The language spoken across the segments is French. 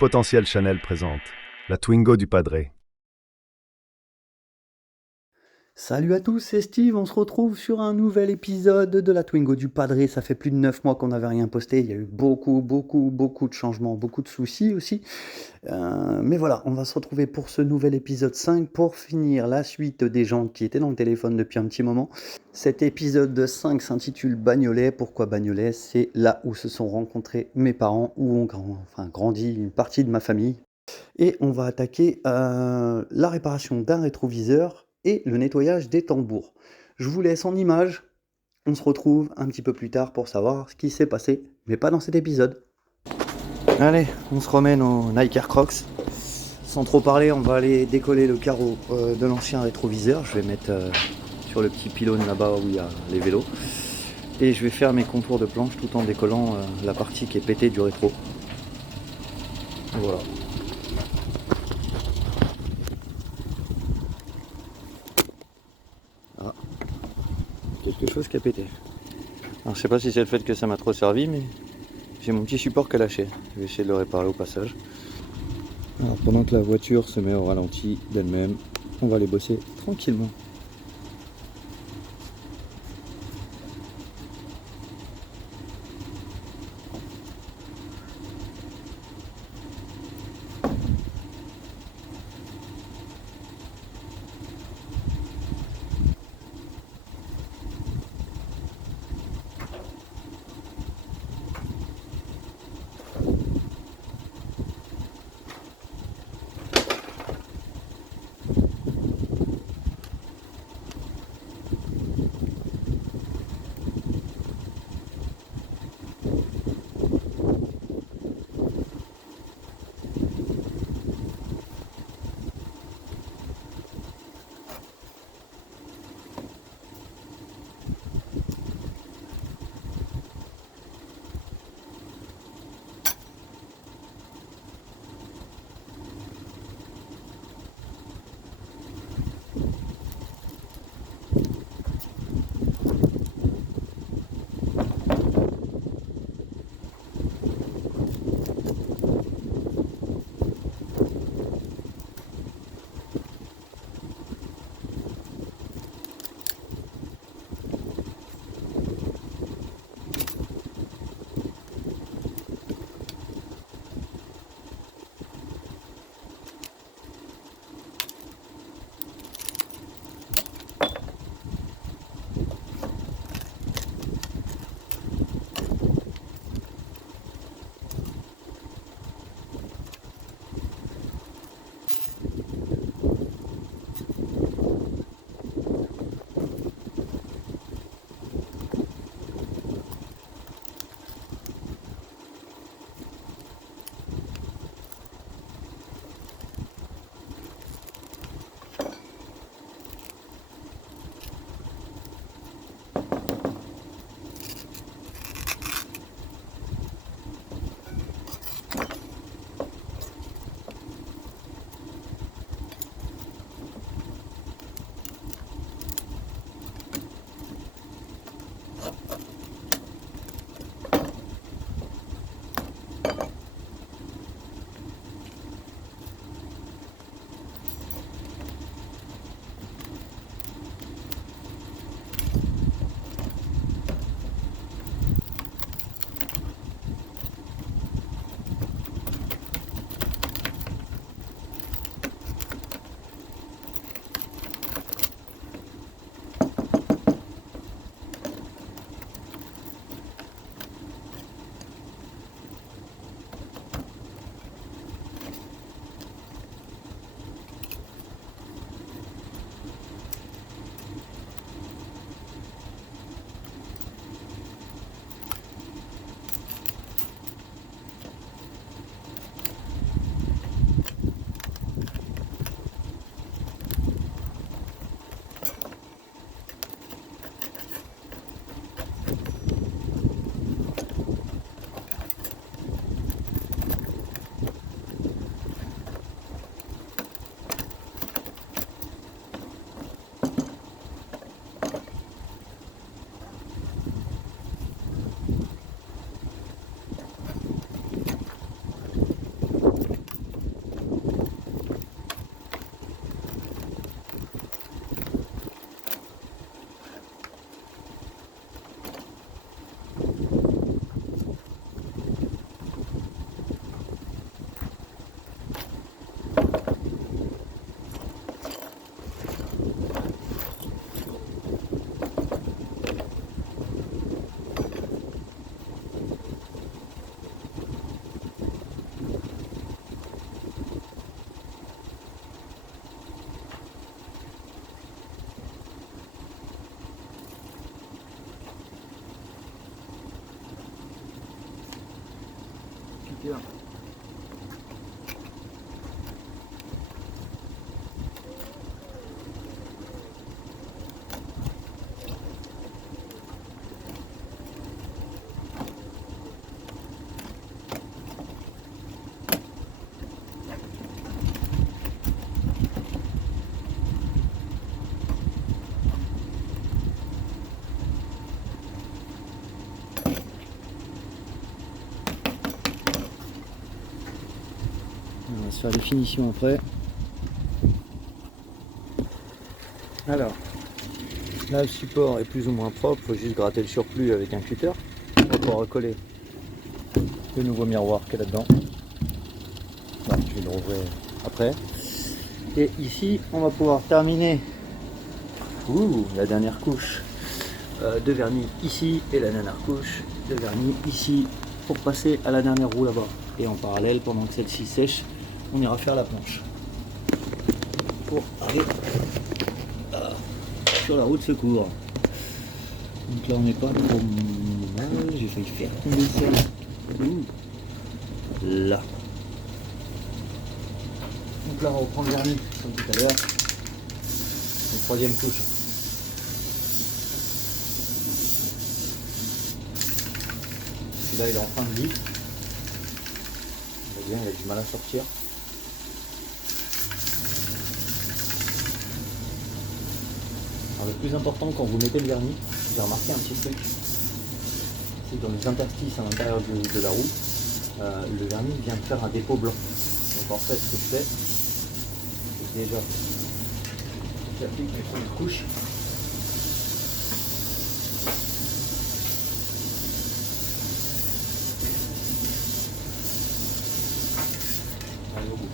Multipotentiel Chanel présente la Twingo du Padré. Salut à tous, c'est Steve, on se retrouve sur un nouvel épisode de la Twingo du Padré. Ça fait plus de 9 mois qu'on n'avait rien posté, il y a eu beaucoup de changements, beaucoup de soucis aussi. Mais voilà, on va se retrouver pour ce nouvel épisode 5 pour finir la suite des gens qui étaient dans le téléphone depuis un petit moment. Cet épisode 5 s'intitule Bagnolet. Pourquoi Bagnolet? C'est là où se sont rencontrés mes parents, où ont grandi une partie de ma famille. Et on va attaquer la réparation d'un rétroviseur et le nettoyage des tambours. Je vous laisse en images. On se retrouve un petit peu plus tard pour savoir ce qui s'est passé, mais pas dans cet épisode. Allez, on se remet nos Nike Air Crocs. Sans trop parler, on va aller décoller le carreau de l'ancien rétroviseur. Je vais mettre sur le petit pylône là-bas où il y a les vélos. Et je vais faire mes contours de planche tout en décollant la partie qui est pétée du rétro. Et voilà. Ah, quelque chose qui a pété. Alors je sais pas si c'est le fait que ça m'a trop servi, mais j'ai mon petit support qui a lâché. Je vais essayer de le réparer au passage. Alors pendant que la voiture se met au ralenti d'elle-même, on va aller bosser tranquillement. appliqueur. On va se faire les finitions après. Alors, là le support est plus ou moins propre, il faut juste gratter le surplus avec un cutter. On va pouvoir recoller le nouveau miroir qu'il y a là-dedans. Voilà, je vais le rouvrir après. Et ici, on va pouvoir terminer la dernière couche de vernis ici et la dernière couche de vernis ici pour passer à la dernière roue là-bas. Et en parallèle, pendant que celle-ci sèche, on ira faire la planche pour aller sur la roue de secours. Donc là on n'est pas trop mal, j'ai failli faire tomber celle là. Donc là on reprend le vernis comme tout à l'heure. La troisième couche. Celui-là il est en fin de vie. On voit bien, il a du mal à sortir. Alors, le plus important quand vous mettez le vernis, j'ai remarqué un petit truc, c'est que dans les interstices à l'intérieur de la roue, le vernis vient de faire un dépôt blanc. Donc en fait ce que je fais, c'est déjà j'applique mes premières couches. Allez au bout.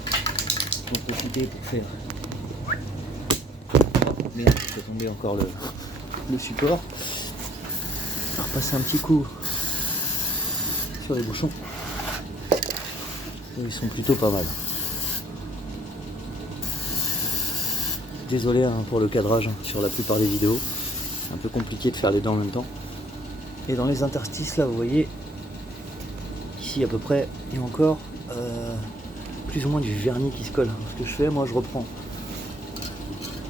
J'en peux profiter pour faire. Merde, je fais tomber encore le support. On va repasser un petit coup sur les bouchons. Et ils sont plutôt pas mal. Désolé pour le cadrage sur la plupart des vidéos. C'est un peu compliqué de faire les deux en même temps. Et dans les interstices là, vous voyez, ici à peu près, il y a encore plus ou moins du vernis qui se colle. Ce que je fais, moi je reprends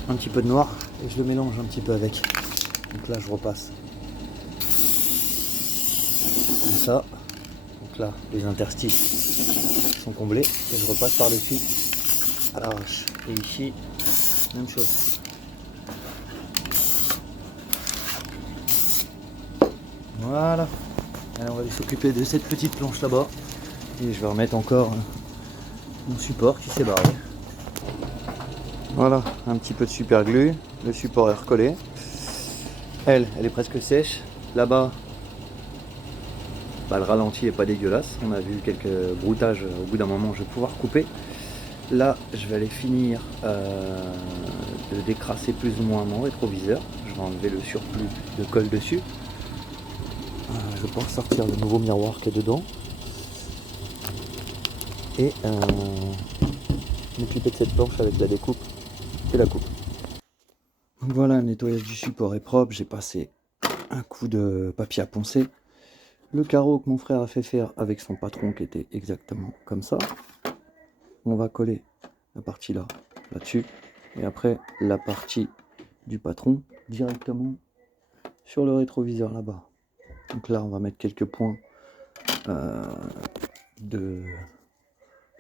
un petit peu de noir et je le mélange un petit peu avec. Donc là je repasse comme ça. Donc là les interstices sont comblés et je repasse par dessus à l'arrache. Et ici même chose. Voilà. Allez, on va aller s'occuper de cette petite planche là-bas et je vais remettre encore mon support qui s'est barré. Voilà, un petit peu de super glue, le support est recollé. Elle est presque sèche. Là-bas, le ralenti est pas dégueulasse. On a vu quelques broutages. Au bout d'un moment, je vais pouvoir couper. Là, je vais aller finir de décrasser plus ou moins mon rétroviseur. Je vais enlever le surplus de colle dessus. Je vais pouvoir sortir le nouveau miroir qui est dedans. Et m'occuper de cette planche avec la découpe et la coupe. Donc voilà, le nettoyage du support est propre. J'ai passé un coup de papier à poncer. Le carreau que mon frère a fait faire avec son patron qui était exactement comme ça. On va coller la partie là-dessus. Et après la partie du patron directement sur le rétroviseur là-bas. Donc là on va mettre quelques points de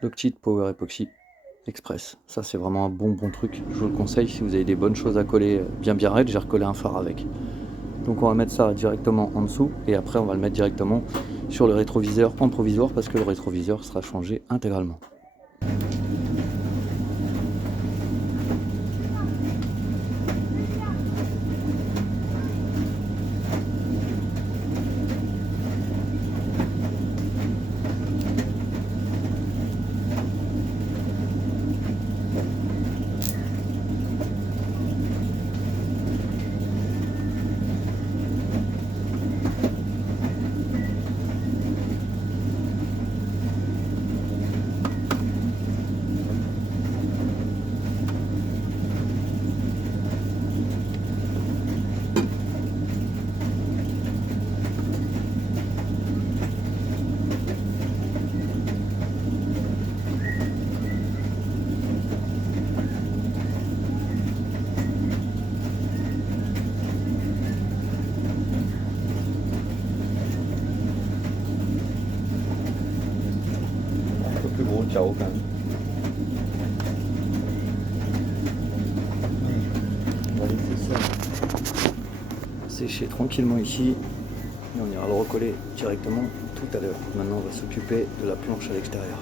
Loctite Power Epoxy Express. Ça c'est vraiment un bon truc. Je vous le conseille si vous avez des bonnes choses à coller bien raides. J'ai recollé un phare avec. Donc on va mettre ça directement en dessous et après on va le mettre directement sur le rétroviseur en provisoire parce que le rétroviseur sera changé intégralement. Ciao quand même. On va laisser ça sécher tranquillement ici et on ira le recoller directement tout à l'heure. Maintenant on va s'occuper de la planche à l'extérieur.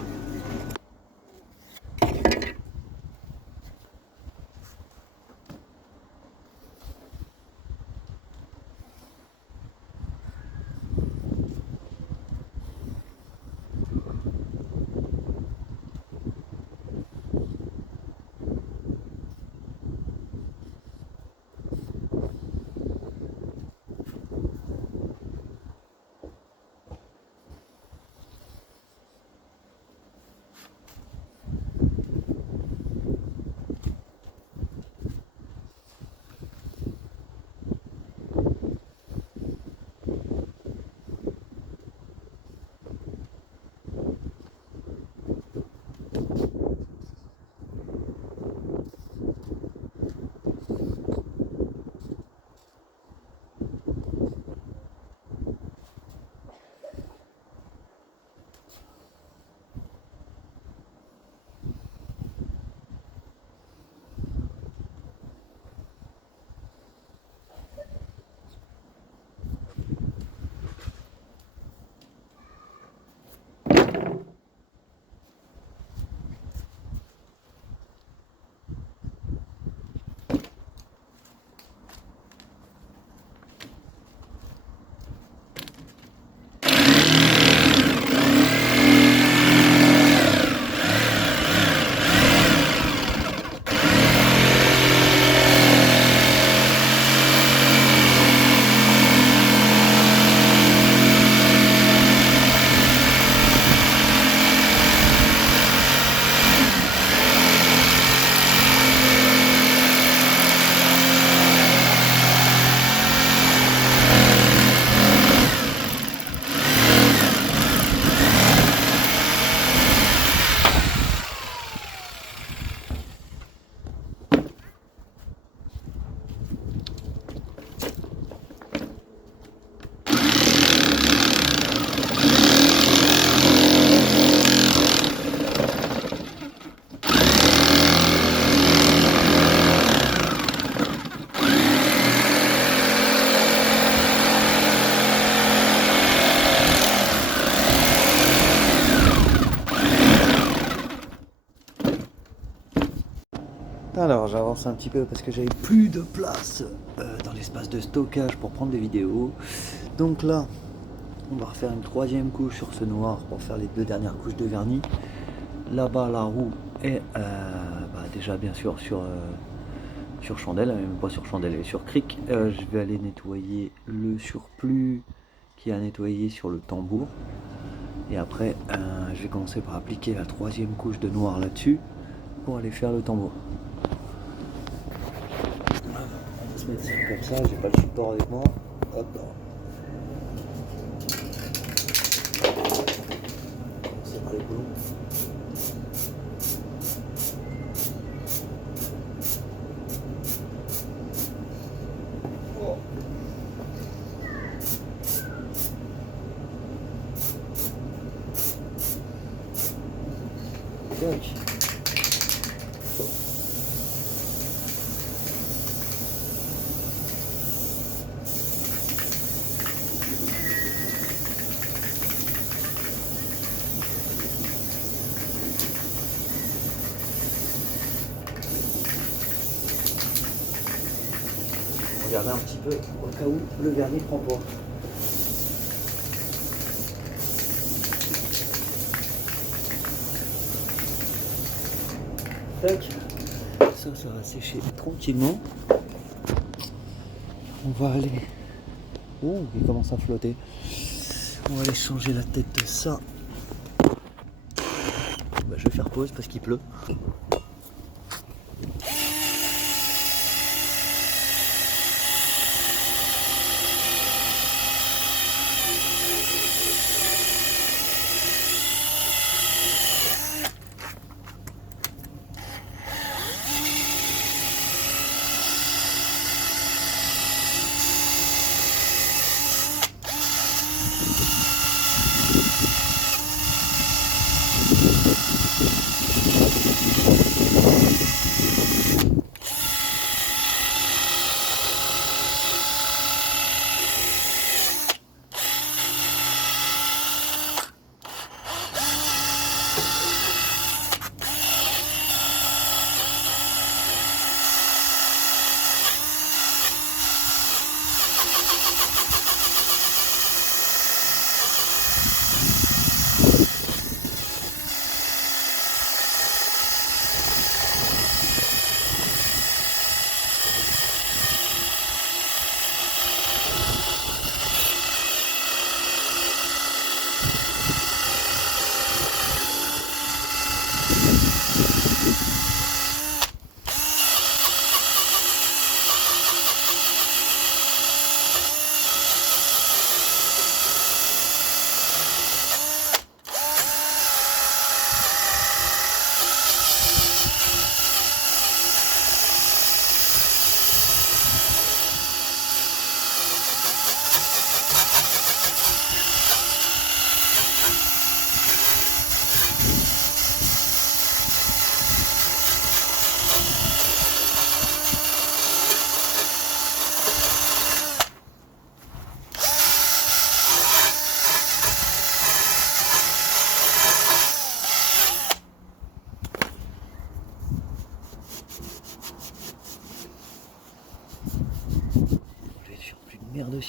Alors j'avance un petit peu parce que j'avais plus de place dans l'espace de stockage pour prendre des vidéos. Donc là, on va refaire une troisième couche sur ce noir pour faire les deux dernières couches de vernis. Là-bas, la roue est déjà bien sûr sur chandelle, même pas sur chandelle, et sur cric. Je vais aller nettoyer le surplus qui a nettoyé sur le tambour. Et après, je vais commencer par appliquer la troisième couche de noir là-dessus pour aller faire le tambour. On va se mettre ça comme ça, j'ai pas le support avec moi. Hop. C'est pas les boulons. Oh. Tac. Regardez un petit peu au cas où le vernis prend pas. Tac. Ça va sécher tranquillement. On va aller. Oh, il commence à flotter. On va aller changer la tête de ça. Je vais faire pause parce qu'il pleut.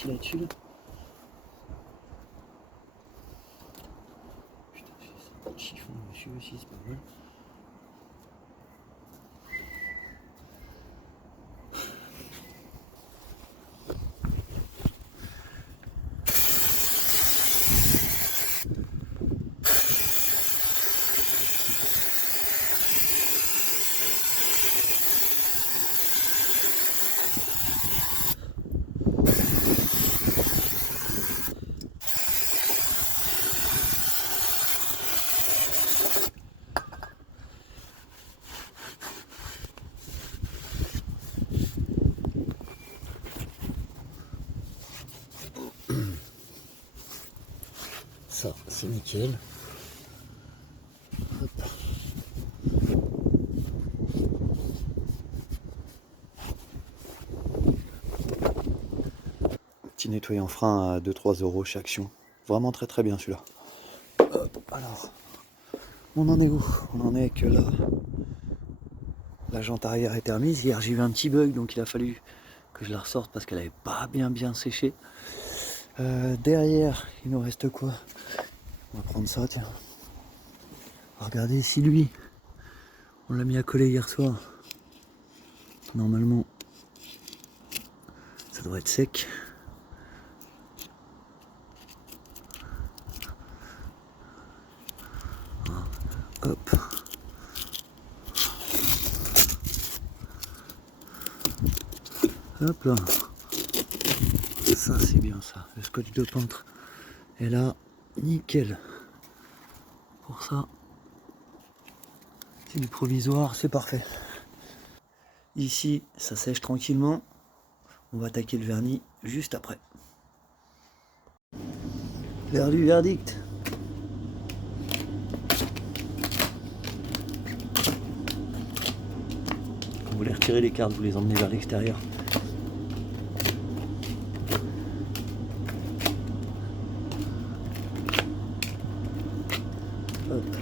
aussi là-dessus là. Putain, j'ai ça chiffon dessus aussi, c'est pas mal. Ça, c'est nickel. Hop. Petit nettoyant frein à 2-3 € chez Action. Vraiment très bien celui-là. Alors, on en est où? On en est que la jante arrière est remise. Hier j'ai eu un petit bug, donc il a fallu que je la ressorte parce qu'elle n'avait pas bien séché. Derrière, il nous reste quoi? On va prendre ça, tiens. Regardez si lui, on l'a mis à coller hier soir. Normalement, ça devrait être sec. Hop. Hop là. Ça c'est bien ça. Le scotch de peintre est là. Nickel. Pour ça, c'est du provisoire, c'est parfait. Ici, ça sèche tranquillement. On va attaquer le vernis juste après. L'heure du verdict. Vous voulez retirer les cartes, vous les emmenez vers l'extérieur. Hop.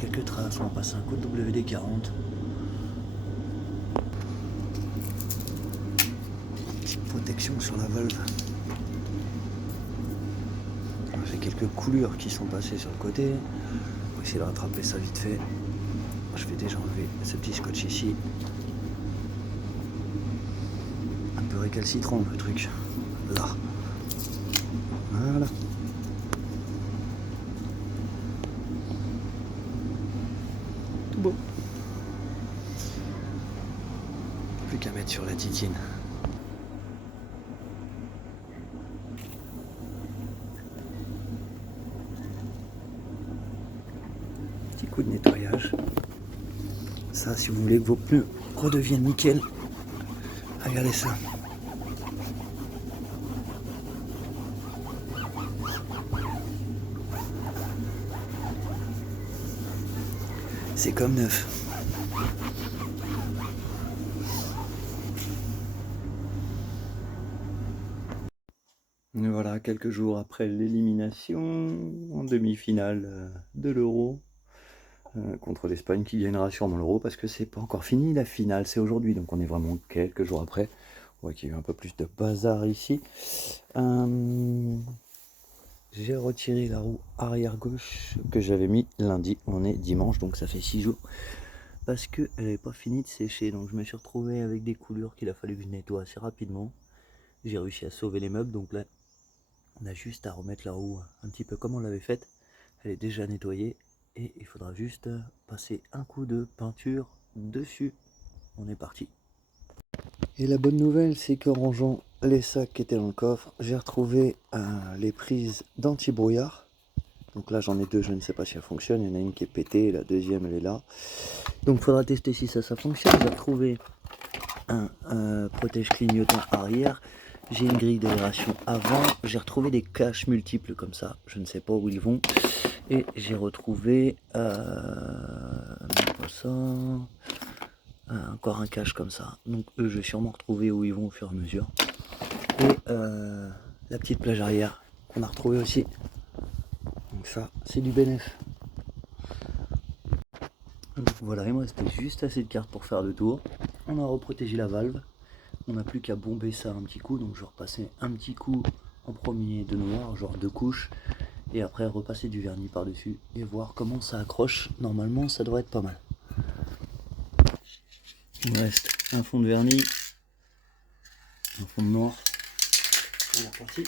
Quelques traces, on va passer un coup de WD-40. Petite protection sur la valve. J'ai quelques coulures qui sont passées sur le côté. On va essayer de rattraper ça vite fait. Je vais déjà enlever ce petit scotch ici. Un peu récalcitrant le truc. Là. Voilà. Tout beau. Plus qu'à mettre sur la titine. Petit coup de nettoyage. Ça, si vous voulez que vos pneus redeviennent nickel, regardez ça. C'est comme neuf. Et voilà, quelques jours après l'élimination en demi-finale de l'Euro contre l'Espagne qui gagnera sûrement l'Euro parce que c'est pas encore fini la finale, c'est aujourd'hui, donc on est vraiment quelques jours après. On voit qu'il y a eu un peu plus de bazar ici. J'ai retiré la roue arrière gauche que j'avais mis lundi, on est dimanche, donc ça fait 6 jours. Parce qu'elle n'avait pas fini de sécher, donc je me suis retrouvé avec des coulures qu'il a fallu que je nettoie assez rapidement. J'ai réussi à sauver les meubles, donc là on a juste à remettre la roue un petit peu comme on l'avait faite. Elle est déjà nettoyée et il faudra juste passer un coup de peinture dessus. On est parti. Et la bonne nouvelle, c'est qu'en rangeant les sacs qui étaient dans le coffre, j'ai retrouvé les prises d'anti-brouillard. Donc là j'en ai deux, je ne sais pas si elles fonctionnent. Il y en a une qui est pétée, la deuxième elle est là. Donc il faudra tester si ça fonctionne. J'ai retrouvé un protège clignotant arrière. J'ai une grille d'aération avant. J'ai retrouvé des caches multiples comme ça. Je ne sais pas où ils vont. Et j'ai retrouvé encore un cache comme ça. Donc eux je vais sûrement retrouver où ils vont au fur et à mesure. Et la petite plage arrière qu'on a retrouvé aussi. Donc ça c'est du bénéf. Donc voilà, il me restait juste assez de cartes pour faire le tour. On a reprotégé la valve. On n'a plus qu'à bomber ça un petit coup, donc je vais repasser un petit coup en premier de noir, genre 2 couches, et après repasser du vernis par dessus et voir comment ça accroche. Normalement ça devrait être pas mal. Il me reste un fond de vernis, un fond de noir. On est reparti.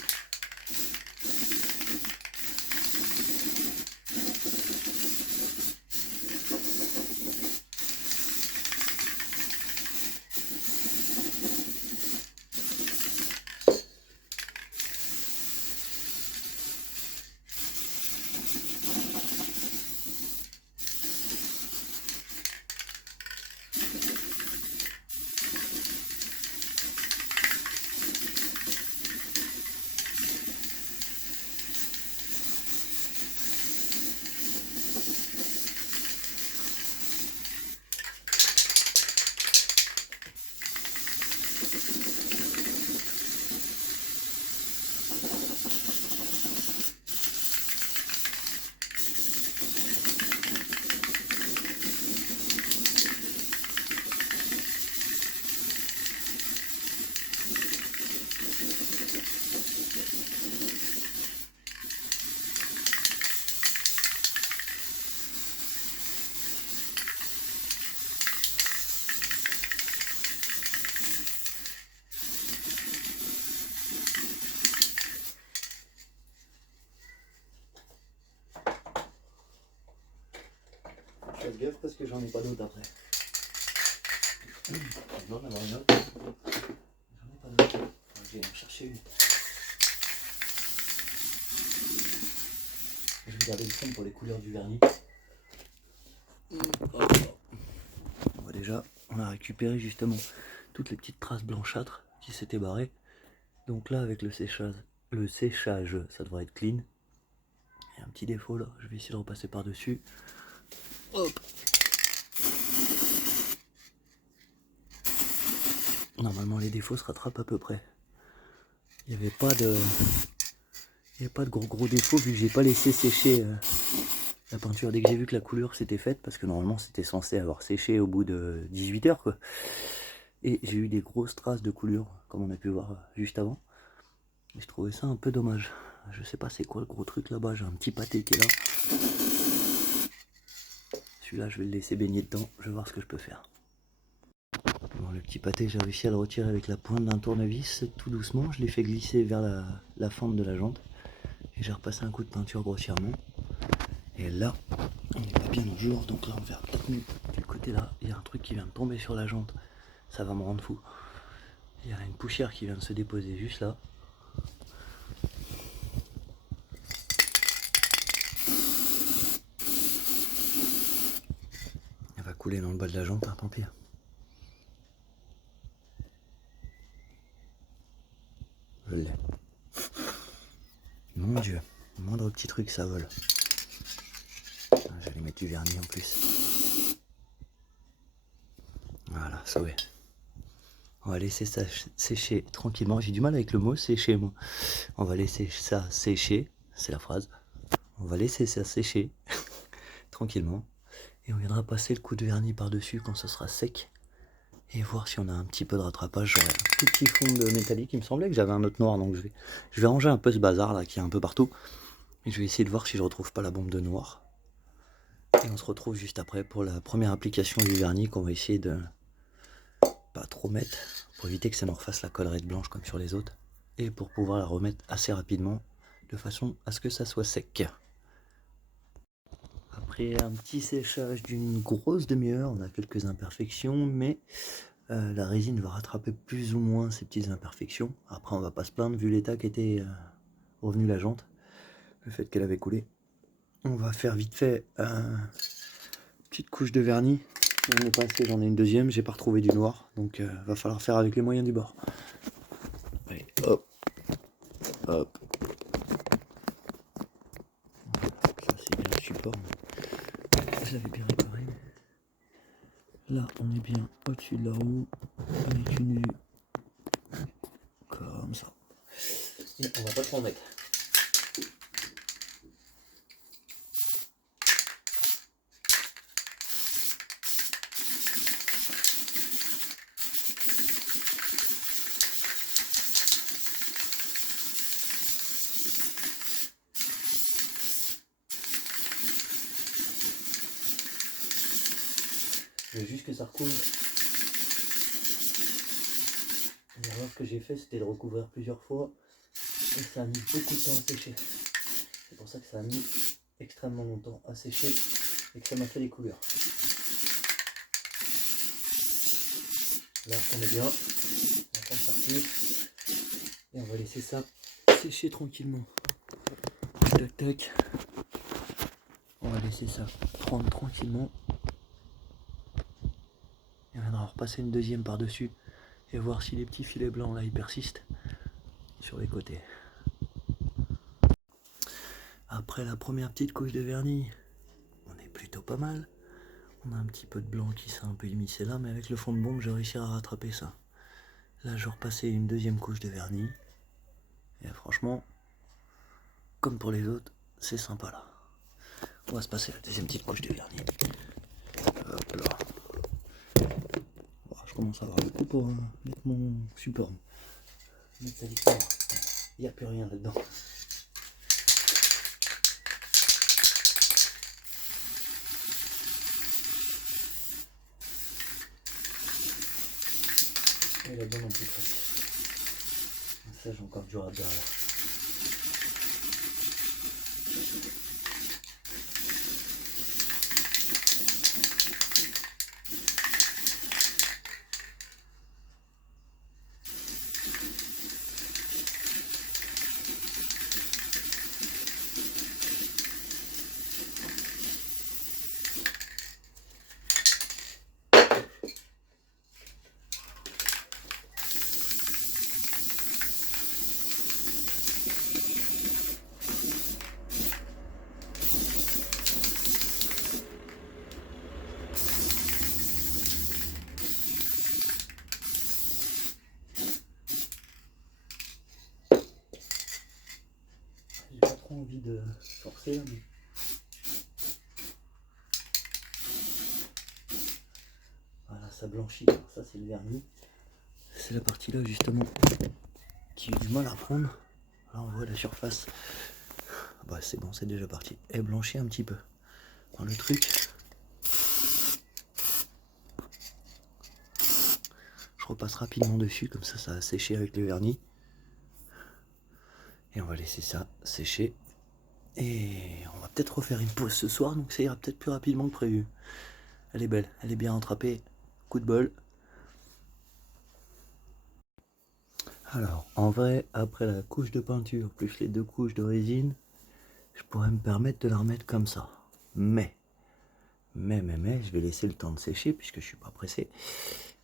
Je fasse gaffe parce que j'en ai pas d'autres après. Je dois en avoir une autre. J'en ai pas d'autres. Je vais en chercher une. Je vais garder le fond pour les couleurs du vernis. On voit déjà, on a récupéré justement toutes les petites traces blanchâtres qui s'étaient barrées. Donc là, avec le séchage, ça devrait être clean. Il y a un petit défaut là, je vais essayer de repasser par-dessus. Hop. Normalement les défauts se rattrapent à peu près. Il n'y avait pas de gros défauts vu que j'ai pas laissé sécher la peinture dès que j'ai vu que la couleur s'était faite, parce que normalement c'était censé avoir séché au bout de 18 heures quoi. Et j'ai eu des grosses traces de coulure comme on a pu voir juste avant. Et je trouvais ça un peu dommage. Je sais pas c'est quoi le gros truc là-bas, j'ai un petit pâté qui est là. Celui-là je vais le laisser baigner dedans, je vais voir ce que je peux faire. Bon, le petit pâté, j'ai réussi à le retirer avec la pointe d'un tournevis, tout doucement. Je l'ai fait glisser vers la fente de la jante. Et j'ai repassé un coup de peinture grossièrement. Et là, on n'est pas bien au jour, donc là on verra peut-être mieux. Du côté là, il y a un truc qui vient de tomber sur la jante. Ça va me rendre fou. Il y a une poussière qui vient de se déposer juste là. Elle va couler dans le bas de la jante, hein, tant pis. Je l'ai. Mon Dieu, le moindre petit truc ça vole. J'allais mettre du vernis en plus. Voilà, sauvé. On va laisser ça sécher tranquillement. J'ai du mal avec le mot sécher moi. On va laisser ça sécher, c'est la phrase. On va laisser ça sécher tranquillement. Et on viendra passer le coup de vernis par-dessus quand ce sera sec. Et voir si on a un petit peu de rattrapage. J'aurai un tout petit fond de métallique. Il me semblait que j'avais un autre noir, donc je vais ranger un peu ce bazar là qui est un peu partout. Et je vais essayer de voir si je retrouve pas la bombe de noir. Et on se retrouve juste après pour la première application du vernis qu'on va essayer de pas trop mettre pour éviter que ça nous refasse la collerette blanche comme sur les autres. Et pour pouvoir la remettre assez rapidement de façon à ce que ça soit sec. Après un petit séchage d'une grosse demi-heure, on a quelques imperfections, mais la résine va rattraper plus ou moins ces petites imperfections. Après on va pas se plaindre vu l'état qu'était revenue la jante, le fait qu'elle avait coulé. On va faire vite fait une petite couche de vernis. On est passé, j'en ai une deuxième, j'ai pas retrouvé du noir, donc va falloir faire avec les moyens du bord. Allez, hop, hop. Ça c'est bien le support. J'avais bien réparé. Là on est bien au-dessus de la roue, avec une vue comme ça. Et on va pas trop en mettre. Je veux juste que ça recouvre. L'erreur que j'ai fait, c'était de recouvrir plusieurs fois et ça a mis beaucoup de temps à sécher. C'est pour ça que ça a mis extrêmement longtemps à sécher et que ça m'a fait des couleurs. Là, on est bien. On va prendre partir et on va laisser ça sécher tranquillement. Tac tac. On va laisser ça prendre tranquillement. Et on viendra repasser une deuxième par-dessus et voir si les petits filets blancs là ils persistent sur les côtés. Après la première petite couche de vernis, on est plutôt pas mal. On a un petit peu de blanc qui s'est un peu émissé là, mais avec le fond de bombe, j'ai réussi à rattraper ça. Là, je vais repasser une deuxième couche de vernis. Et franchement, comme pour les autres, c'est sympa là. On va se passer la deuxième petite couche de vernis. Hop là. Bon, je commence à avoir le coup pour mettre mon support. Mettre ça vite. Il n'y a plus rien là-dedans. Et là-dedans non plus presque. Ça, j'ai encore du radar là. J'ai pas trop envie de forcer là, mais... Voilà, ça blanchit. Alors ça, c'est le vernis. C'est la partie là justement qui a du mal à prendre. Là, on voit la surface. Bah, c'est bon, c'est déjà parti. Elle blanchit un petit peu. Alors, le truc, je repasse rapidement dessus, comme ça a séché avec le vernis. Et on va laisser ça sécher. Et on va peut-être refaire une pause ce soir, donc ça ira peut-être plus rapidement que prévu. Elle est belle, elle est bien rattrapée. Coup de bol. Alors, en vrai, après la couche de peinture, plus les 2 couches de résine, je pourrais me permettre de la remettre comme ça. Mais, je vais laisser le temps de sécher puisque je suis pas pressé.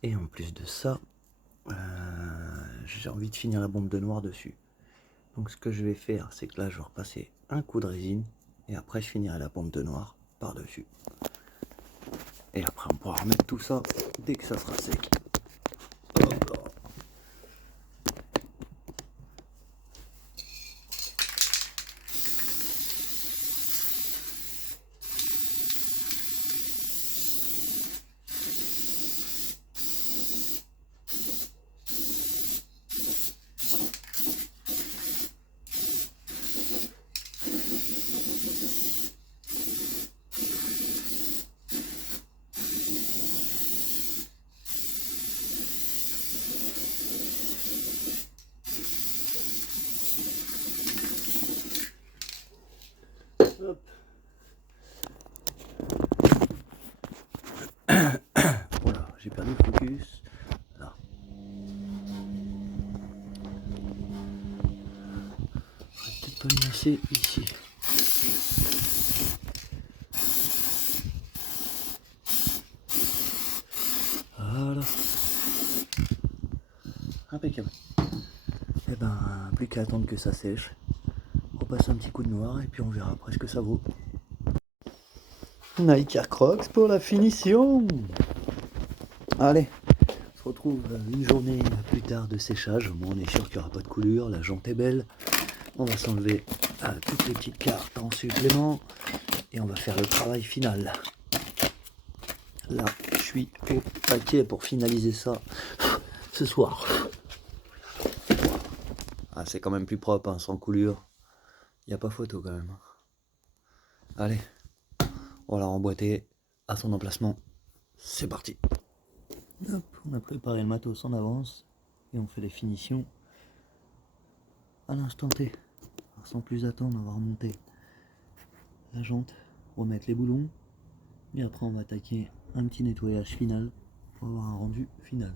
Et en plus de ça, j'ai envie de finir la bombe de noir dessus. Donc ce que je vais faire, c'est que là, je vais repasser un coup de résine et après, je finirai la bombe de noir par-dessus. Et après, on pourra remettre tout ça dès que ça sera sec. Hop là. Hop. Voilà, j'ai perdu le focus. Là. Je vais peut-être pas le laisser ici. Voilà. Impeccable. Et ben, plus qu'à attendre que ça sèche. On repasse un petit coup de noir et puis on verra après ce que ça vaut. Nike Air Crocs pour la finition. Allez, on se retrouve une journée plus tard de séchage. Bon, on est sûr qu'il n'y aura pas de coulure, la jante est belle. On va s'enlever toutes les petites cartes en supplément et on va faire le travail final. Là, je suis au paquet pour finaliser ça ce soir. Ah, c'est quand même plus propre, hein, sans coulure. Il n'y a pas photo quand même. Allez, on va la remboîter à son emplacement. C'est parti. Hop, on a préparé le matos en avance et on fait les finitions à l'instant T. Alors, sans plus attendre, on va remonter la jante, remettre les boulons et après on va attaquer un petit nettoyage final pour avoir un rendu final.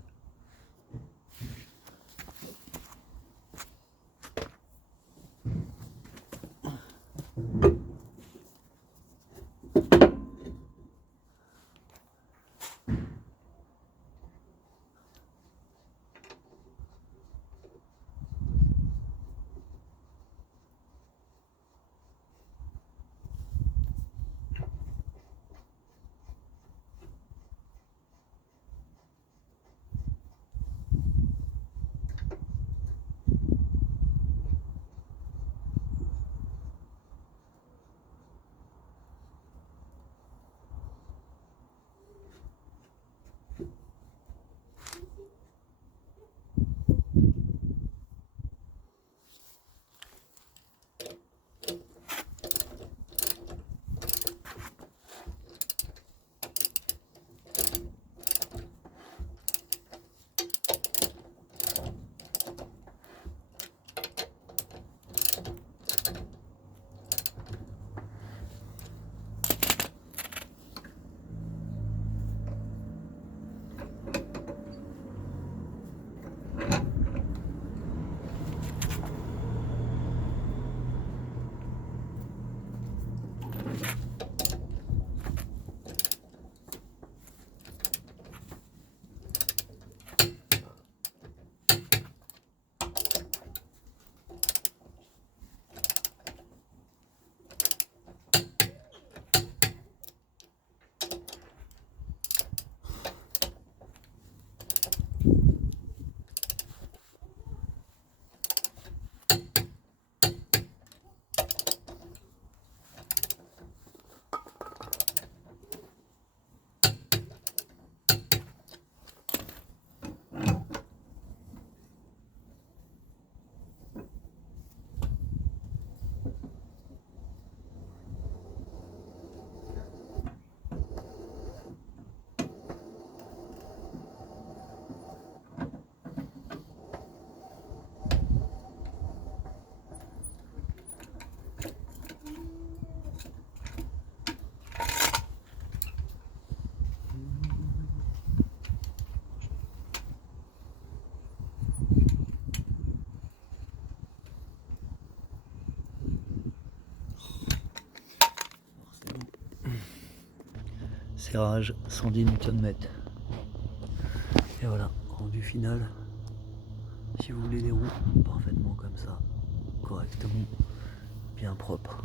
Serrage 110 Nm. Et voilà, rendu final. Si vous voulez des roues parfaitement comme ça, correctement, bien propre.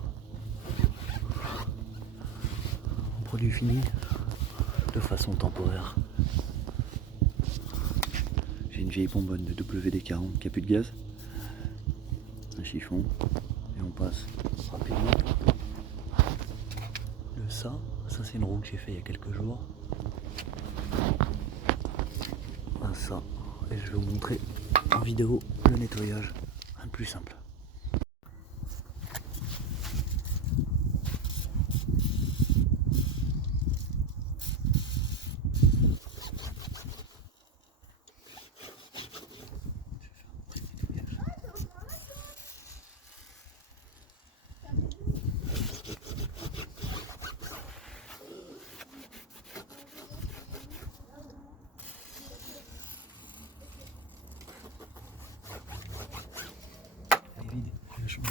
Produit fini de façon temporaire. J'ai une vieille bonbonne de WD-40 qui a plus de gaz, un chiffon, et on passe rapidement. Ça c'est une roue que j'ai fait il y a quelques jours. Ça, et je vais vous montrer en vidéo le nettoyage, un plus simple. Vide, je vais changer.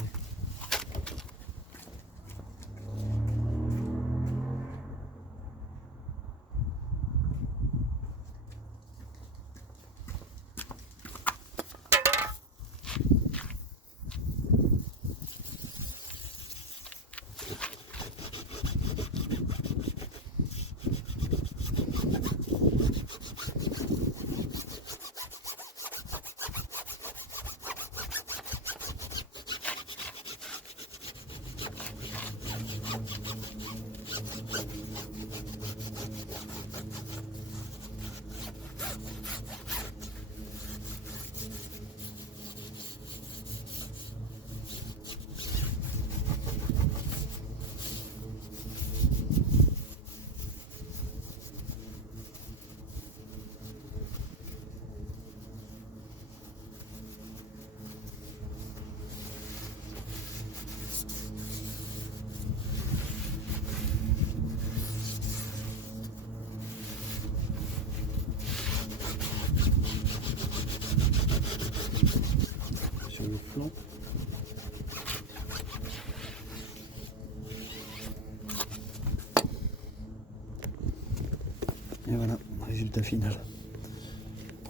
Et voilà, résultat final.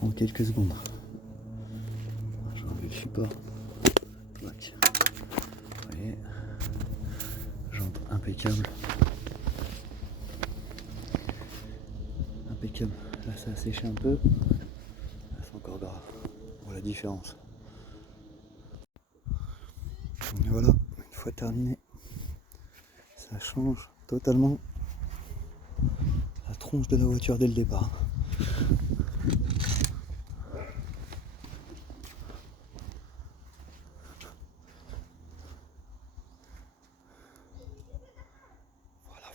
En quelques secondes. J'ai enlevé le support. Tac. Vous voyez, jante impeccable. Impeccable. Là ça a séché un peu. Là c'est encore gras. On voit la différence. Et voilà, une fois terminé, ça change totalement la tronche de la voiture dès le départ.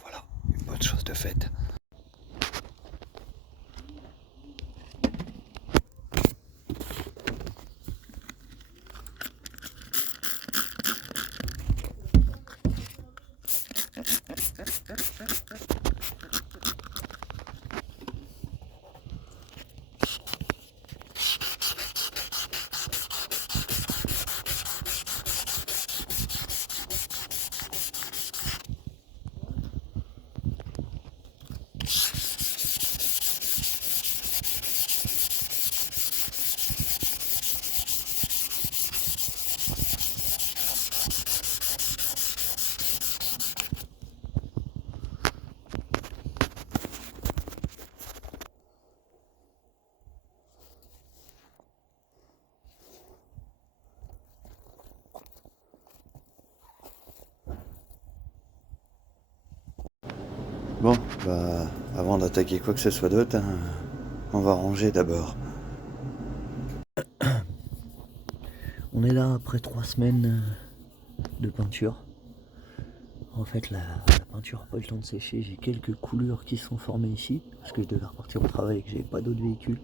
Voilà, une bonne chose de faite. Bon, bah, avant d'attaquer quoi que ce soit d'autre, hein, on va ranger d'abord. On est là après 3 semaines de peinture. En fait, la peinture n'a pas eu le temps de sécher. J'ai quelques coulures qui sont formées ici, parce que je devais repartir au travail et que j'avais pas d'autre véhicule.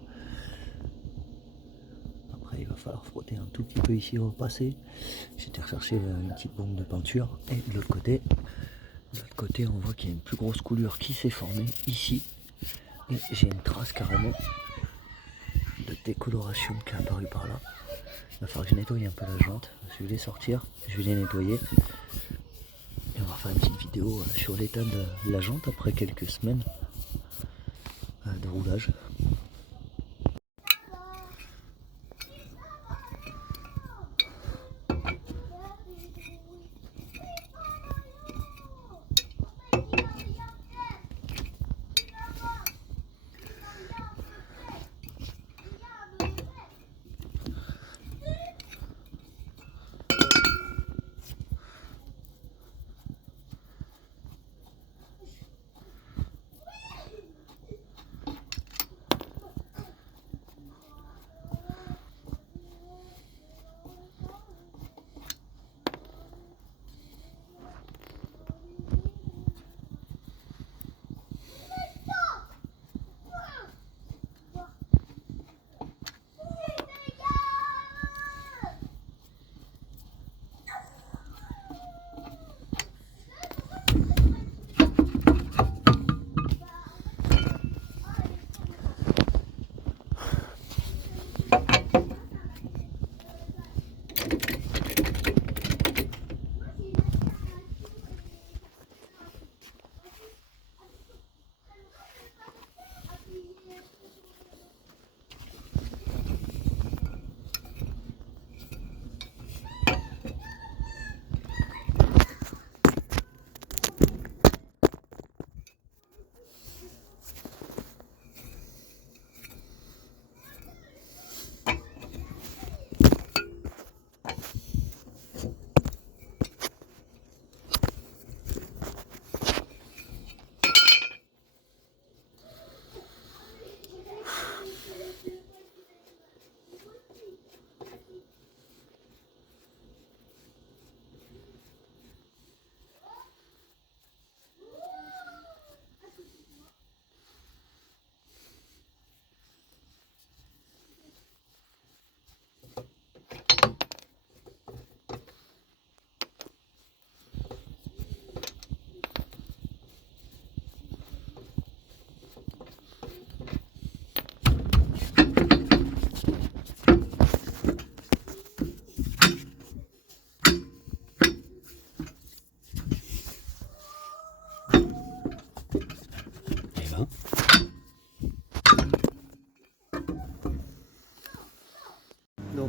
Après, il va falloir frotter un tout petit peu ici au passé. J'étais rechercher une petite bombe de peinture. Et de l'autre côté, on voit qu'il y a une plus grosse coulure qui s'est formée ici. Et j'ai une trace carrément de décoloration qui est apparue par là. Il va falloir que je nettoie un peu la jante. Je vais les sortir, je vais les nettoyer. Et on va faire une petite vidéo sur l'état de la jante après quelques semaines de roulage.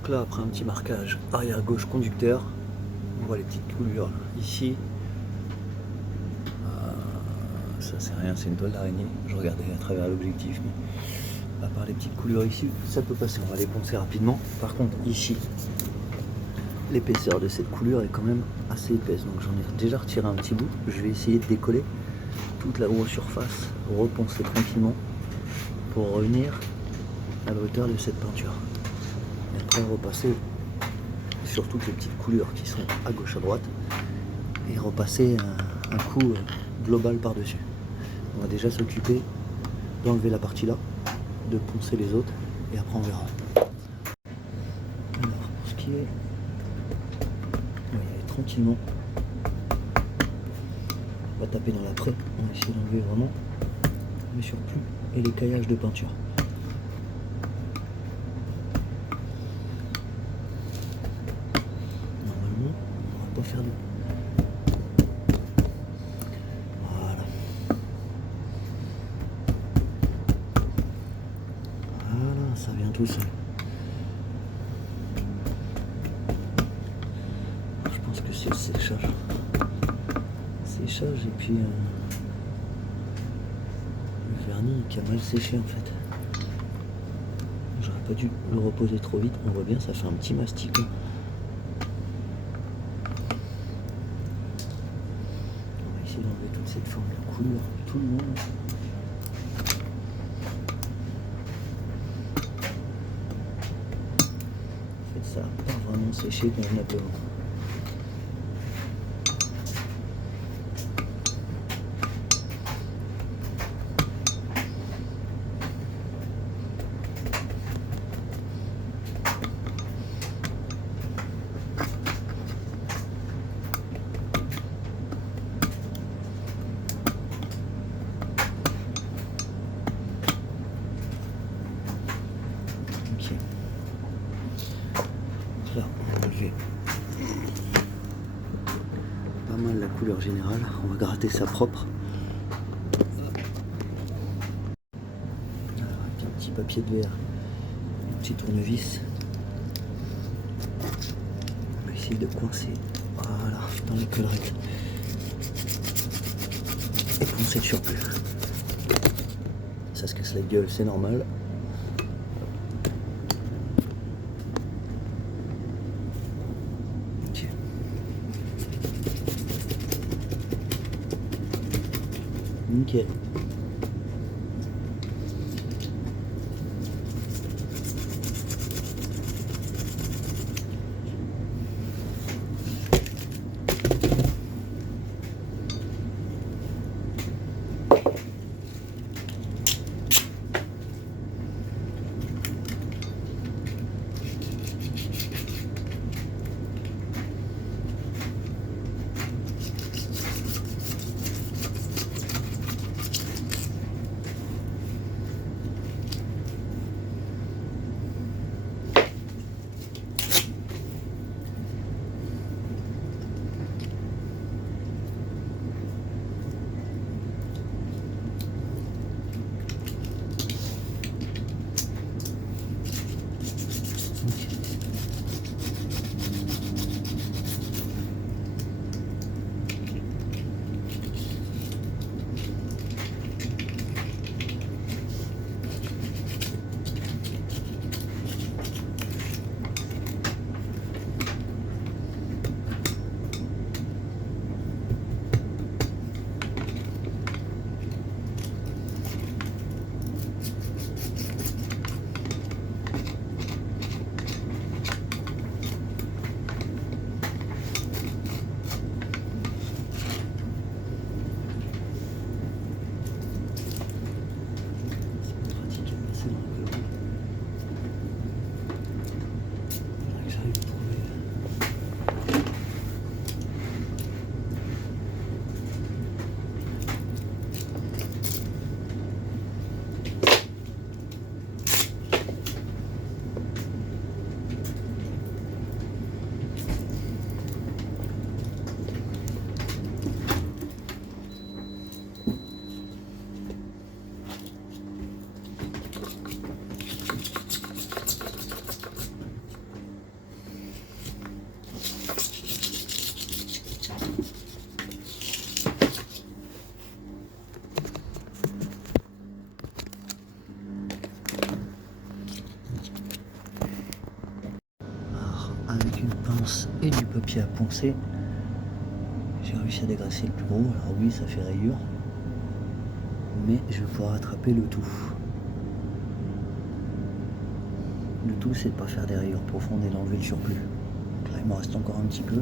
Donc là, après un petit marquage arrière gauche conducteur, on voit les petites coulures là. Ici. Ça c'est rien, c'est une toile d'araignée. Je regardais à travers l'objectif, mais à part les petites coulures ici, ça peut passer. On va les poncer rapidement. Par contre, ici, l'épaisseur de cette coulure est quand même assez épaisse. Donc j'en ai déjà retiré un petit bout. Je vais essayer de décoller toute la grosse surface, reponcer tranquillement pour revenir à la hauteur de cette peinture. Et après repasser sur toutes les petites coulures qui sont à gauche à droite et repasser un coup global par-dessus. On va déjà s'occuper d'enlever la partie là, de poncer les autres et après on verra. Alors pour ce qui est, on va y aller tranquillement. On va taper dans l'après, on va essayer d'enlever vraiment le surplus et les caillages de peinture. Normalement, on va pas faire de... Voilà. Voilà, ça vient tout seul. Je pense que c'est le séchage. Séchage et puis le vernis qui a mal séché en fait. J'aurais pas dû le reposer trop vite. On voit bien, ça fait un petit masticot. On va essayer d'enlever toute cette forme de couleur, tout le monde. En fait, ça n'a pas vraiment séché convenablement. Là, on va enlever pas mal la couleur générale. On va gratter ça propre. Alors, avec un petit papier de verre, un petit tournevis. On va essayer de coincer. Voilà, dans les collerettes. Et poncer le surplus. Ça se casse la gueule, c'est normal. Nickel. et du papier à poncer. J'ai réussi à dégraisser le plus gros. Alors oui, ça fait rayure, mais je vais pouvoir attraper le tout. Le tout, c'est de ne pas faire des rayures profondes et d'enlever le surplus. Donc là, il m'en reste encore un petit peu.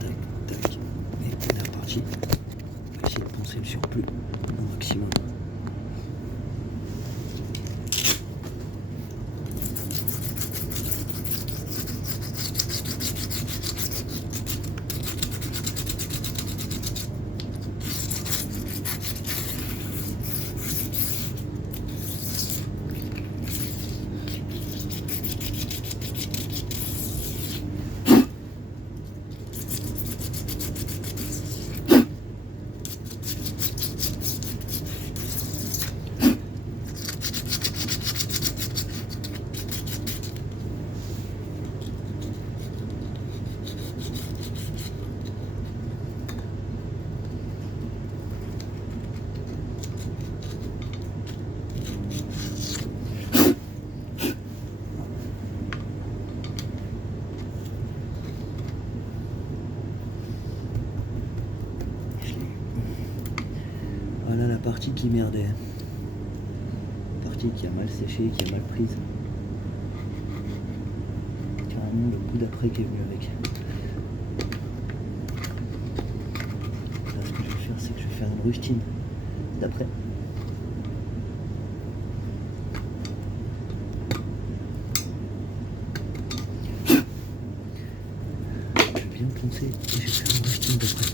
Tac, tac. Et on est reparti. On va essayer de poncer le surplus au maximum. Voilà la partie qui merdait. La partie qui a mal séché, qui a mal prise. Carrément le coup d'après qui est venu avec. Là, ce que je vais faire, c'est que je vais faire une rustine d'après. Je vais bien poncer et je vais faire une rustine d'après.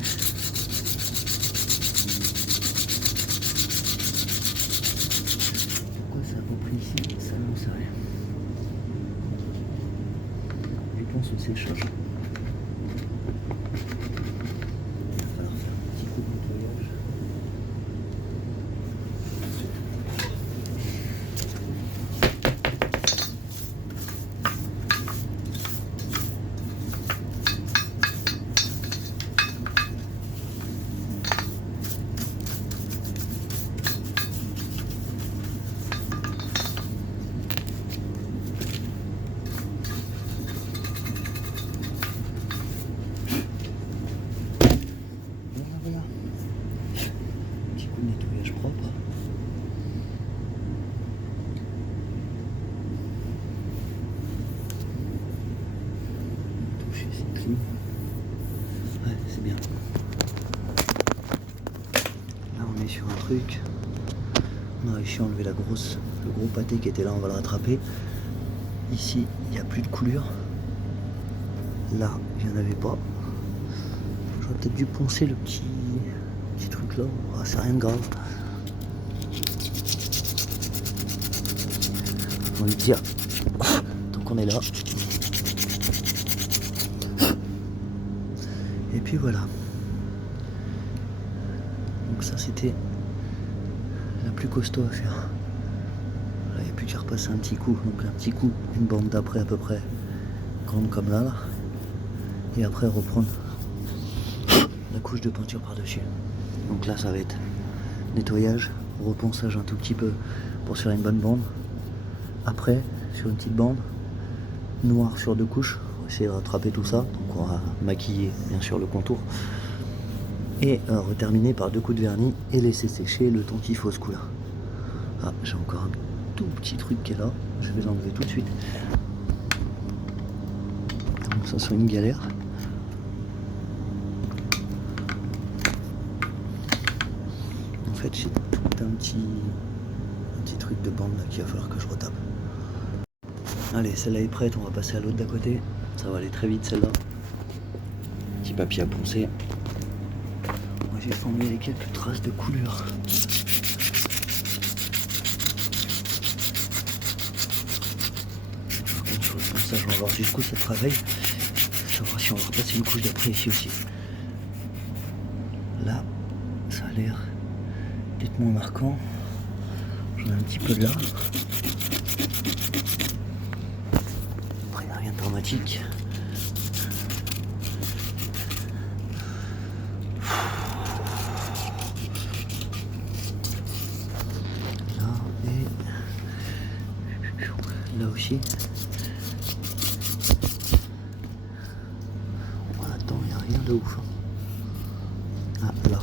Ici, ça n'en sait rien. Je pense au séchage. Il va falloir faire un petit coup de nettoyage. Nettoyage propre. Toucher c'est clean. Ouais, c'est bien. Là on est sur un truc. On a réussi à enlever le gros pâté qui était là, on va le rattraper. Ici, il n'y a plus de coulure. Là, il n'y en avait pas. J'aurais peut-être dû poncer le petit truc là. Ah, c'est rien de grave. On va dire, tant qu'on est là. Et puis voilà. Donc ça c'était la plus costaud à faire. Là il n'y a plus qu'à repasser un petit coup. Donc un petit coup, une bande d'après à peu près grande comme là. Et après reprendre la couche de peinture par-dessus. Donc là ça va être nettoyage, reponçage un tout petit peu pour faire une bonne bande. Après, sur une petite bande, noire sur 2 couches, on va essayer de rattraper tout ça. Donc on va maquiller bien sûr le contour. Et reterminer par 2 coups de vernis et laisser sécher le temps qu'il faut ce coup-là. Ah, j'ai encore un tout petit truc qui est là, je vais l'enlever tout de suite. Donc ça soit une galère. En fait j'ai tout un petit truc de bande là qu'il va falloir que je retape. Allez, celle-là est prête, on va passer à l'autre d'à côté. Ça va aller très vite celle-là. Petit papier à poncer. Moi j'ai formé les quelques traces de couleur. Une chose comme ça, je vais voir jusqu'où ça travaille. Savoir si on va repasser une couche d'après ici aussi. Là, ça a l'air d'être moins marquant. J'en ai un petit peu de là. Après, il n'y a rien de dramatique. Là et là aussi. rien de ouf. Ah là.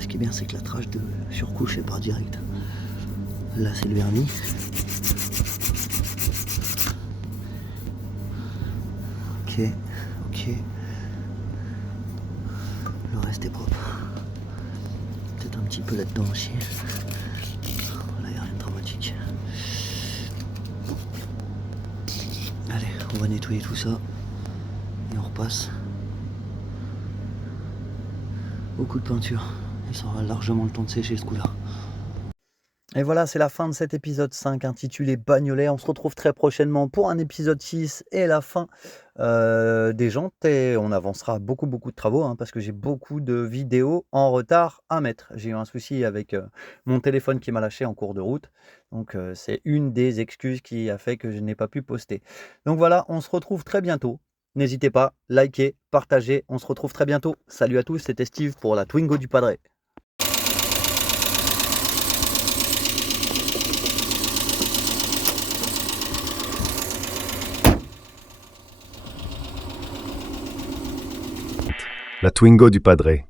Ce qui est bien, c'est que la trace de surcouche est pas directe. Là c'est le vernis. Ok, ok. Le reste est propre. Peut-être un petit peu là-dedans aussi. Là, il n'y a rien de dramatique. Allez, on va nettoyer tout ça. Et on repasse. Beaucoup de peinture. Et ça aura largement le temps de sécher ce coup-là. Et voilà, c'est la fin de cet épisode 5 intitulé Bagnolet. On se retrouve très prochainement pour un épisode 6 et la fin des jantes. Et on avancera beaucoup de travaux parce que j'ai beaucoup de vidéos en retard à mettre. J'ai eu un souci avec mon téléphone qui m'a lâché en cours de route. Donc c'est une des excuses qui a fait que je n'ai pas pu poster. Donc voilà, on se retrouve très bientôt. N'hésitez pas, likez, partagez. On se retrouve très bientôt. Salut à tous, c'était Steve pour la Twingo du Padre. La Twingo du Padre.